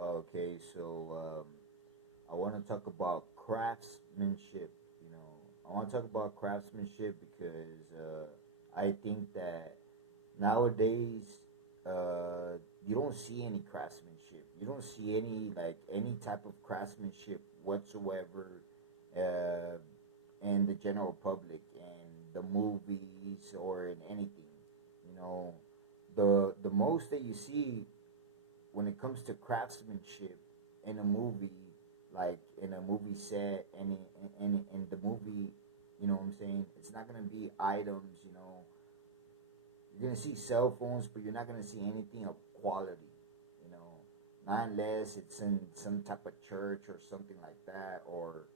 Okay, so I want to talk about craftsmanship. I want to talk about craftsmanship because I think that nowadays you don't see any craftsmanship. You don't see any type of craftsmanship whatsoever uh, in the general public, in the movies or in anything. You know, the most that you see when it comes to craftsmanship in a movie, like in a movie set and in the movie, what I'm saying? It's not gonna be items, you're gonna see cell phones, but you're not gonna see anything of quality, you know. Not unless it's in some type of church or something like that, or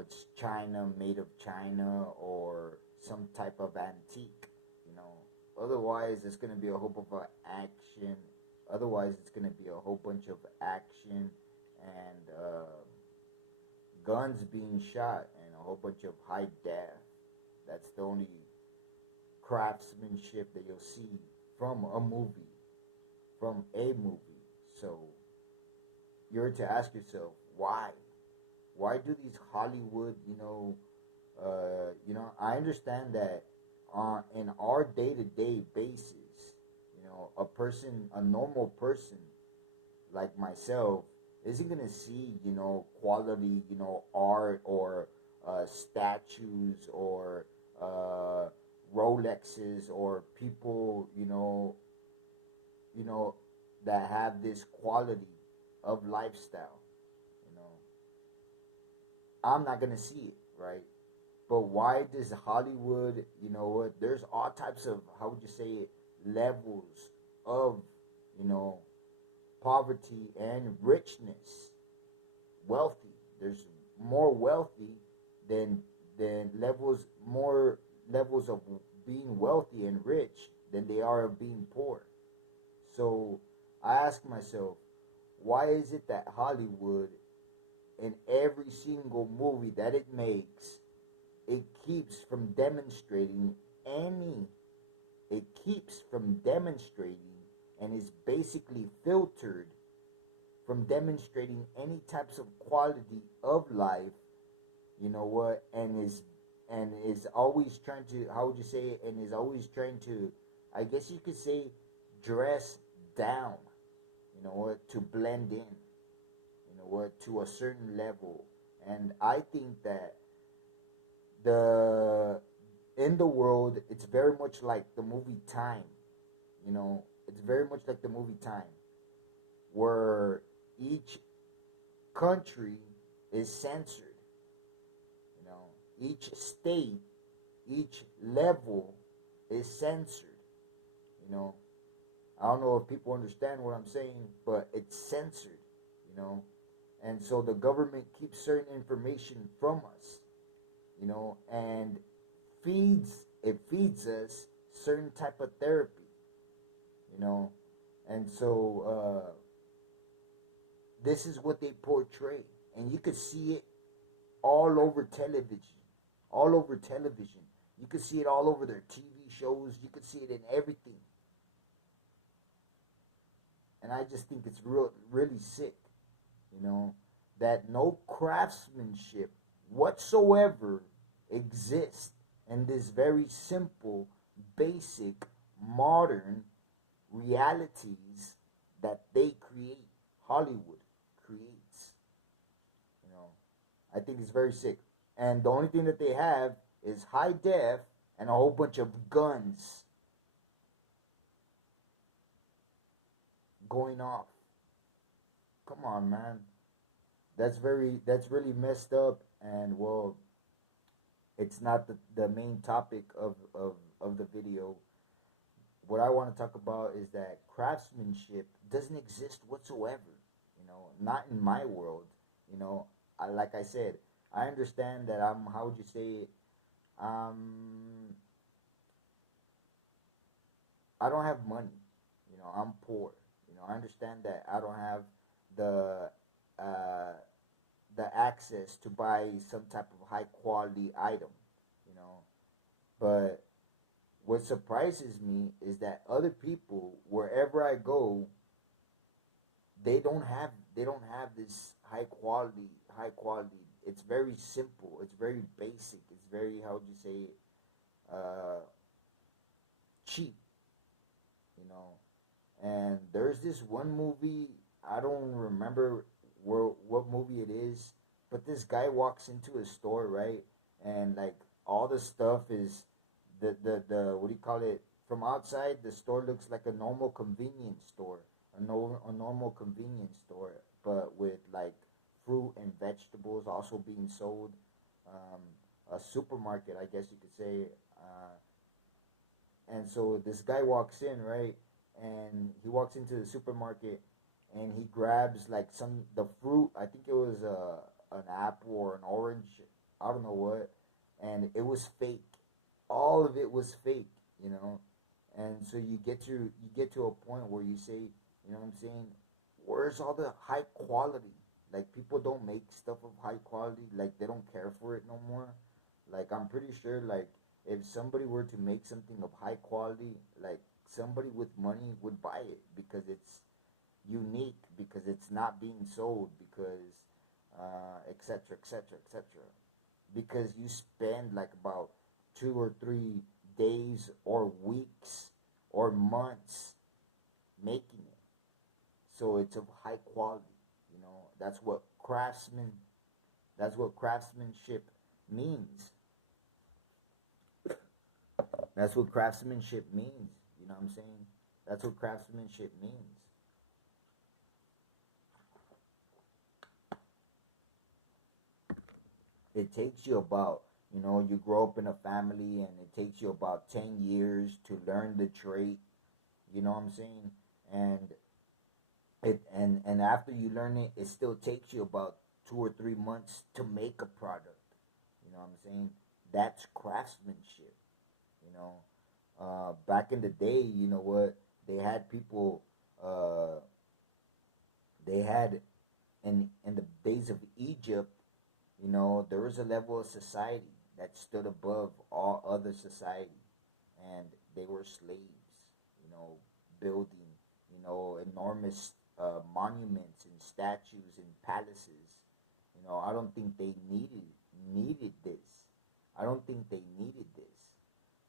it's China, made of China, or some type of antique, you know. Otherwise, it's gonna be a whole bunch of action. Otherwise, it's gonna be a whole bunch of action and guns being shot and a whole bunch of high death. That's the only craftsmanship that you'll see from a movie, from a movie. So you're to ask yourself why? Why do these Hollywood, I understand that in our day to day basis, a normal person like myself isn't gonna see, quality, art or statues or uh, Rolexes or people, that have this quality of lifestyle. You know, I'm not gonna see it, right? But why does Hollywood, there's all types of, how would you say it, levels of, you know, poverty and richness, wealthy. There's more wealthy than more levels of being wealthy and rich than they are of being poor. So I ask myself, why is it that Hollywood, in every single movie that it makes, it keeps from demonstrating any, it keeps from demonstrating and is basically filtered from demonstrating any types of quality of life, and is always trying to, how would you say it, and is always trying to, I guess you could say, dress down, to blend in, to a certain level. And I think that the in the world, it's very much like the movie Time. It's very much like the movie Time, where each country is censored. Each state, each level is censored. You know, I don't know if people understand what I'm saying, but it's censored. You know, and so the government keeps certain information from us. And feeds us certain type of therapy. You know, and so this is what they portray, and you could see it all over television, all over television. You could see it all over their TV shows. You could see it in everything, and I just think it's really sick. You know, that no craftsmanship whatsoever exists in this very simple, basic, modern realities that they create. Hollywood creates. You know, I think it's very sick. And the only thing that they have is high def and a whole bunch of guns going off. Come on, man. That's really messed up, and well, it's not the main topic of the video. What I want to talk about is that craftsmanship doesn't exist whatsoever. Not in my world. Like I said, I understand that how would you say it? Um, I don't have money. I'm poor. I understand that I don't have the uh, the access to buy some type of high quality item. You know, but what surprises me is that other people, wherever I go, they don't have this high quality. It's very simple. It's very basic. It's very, how would you say it, cheap, you know. And there's this one movie, I don't remember what movie it is, but this guy walks into a store, right? And like all the stuff is the what do you call it? From outside, the store looks like a normal convenience store, a normal convenience store, but with like fruit and vegetables also being sold. Um, a supermarket, I guess you could say. And so this guy walks in, right? And he walks into the supermarket and he grabs like some the fruit. I think it was an apple or an orange. I don't know what. And it was fake. All of it was fake, you know. And so you get to a point where you say, you know what I'm saying? Where's all the high quality? Like people don't make stuff of high quality. Like they don't care for it no more. Like I'm pretty sure like if somebody were to make something of high quality, like somebody with money would buy it because it's unique, because it's not being sold, because etc etc etc. Because you spend like about 2 or 3 days or weeks or months making it, so it's of high quality. You know, that's what craftsmanship means. That's what craftsmanship means. You know what I'm saying? That's what craftsmanship means. It takes you about, you know, you grow up in a family and it takes you about 10 years to learn the trait. You know what I'm saying? And and after you learn it, it still takes you about 2 or 3 months to make a product. You know what I'm saying? That's craftsmanship. You know, back in the day, you know what, they had people, uh, they had in the days of Egypt, you know, there was a level of society that stood above all other society, and they were slaves. You know, building, you know, enormous monuments and statues and palaces. You know, I don't think they needed this. I don't think they needed this,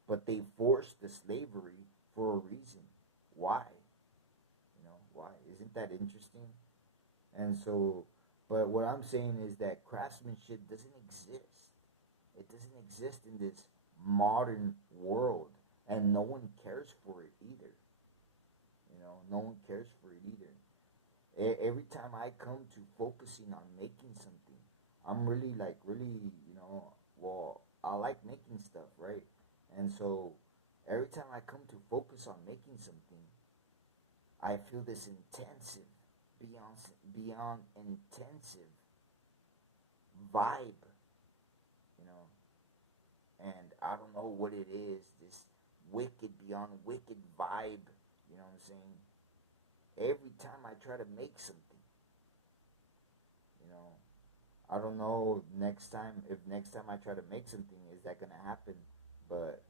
but they forced the slavery for a reason. Why? You know, why? Isn't that interesting? And so, but what I'm saying is that craftsmanship doesn't exist. It doesn't exist in this modern world, and no one cares for it either. You know, no one cares for it either. Every time I come to focusing on making something, I'm really like really, you know, well, I like making stuff, right? And so every time I come to focus on making something, I feel this intensive, beyond beyond intensive vibe, you know. And I don't know what it is, this wicked beyond wicked vibe, you know what I'm saying? Every time I try to make something, you know, I don't know next time, if next time I try to make something, is that gonna happen? But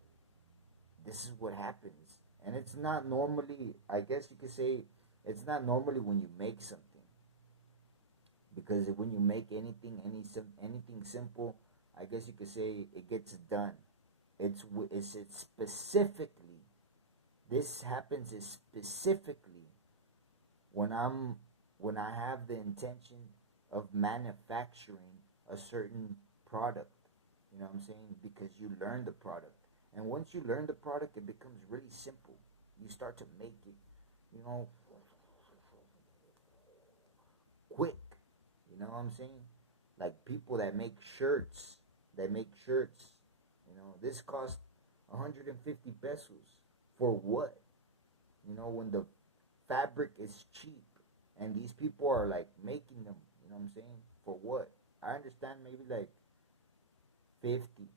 this is what happens. And it's not normally, I guess you could say, it's not normally when you make something. Because when you make anything simple, I guess you could say it gets done. It's specifically, this happens is specifically when when I have the intention of manufacturing a certain product. You know what I'm saying? Because you learn the product. And once you learn the product, it becomes really simple. You start to make it, you know, quick. You know what I'm saying? Like people that make shirts, you know, this costs 150 pesos. For what? You know, when the fabric is cheap and these people are like making them, you know what I'm saying? For what? I understand maybe like 50,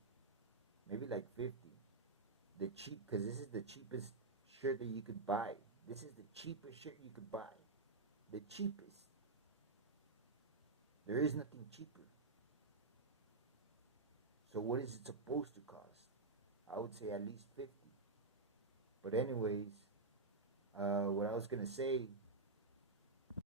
maybe like 50. The cheap, because this is the cheapest shirt that you could buy. This is the cheapest shirt you could buy. The cheapest. There is nothing cheaper. So what is it supposed to cost? I would say at least 50. But anyways, what I was gonna say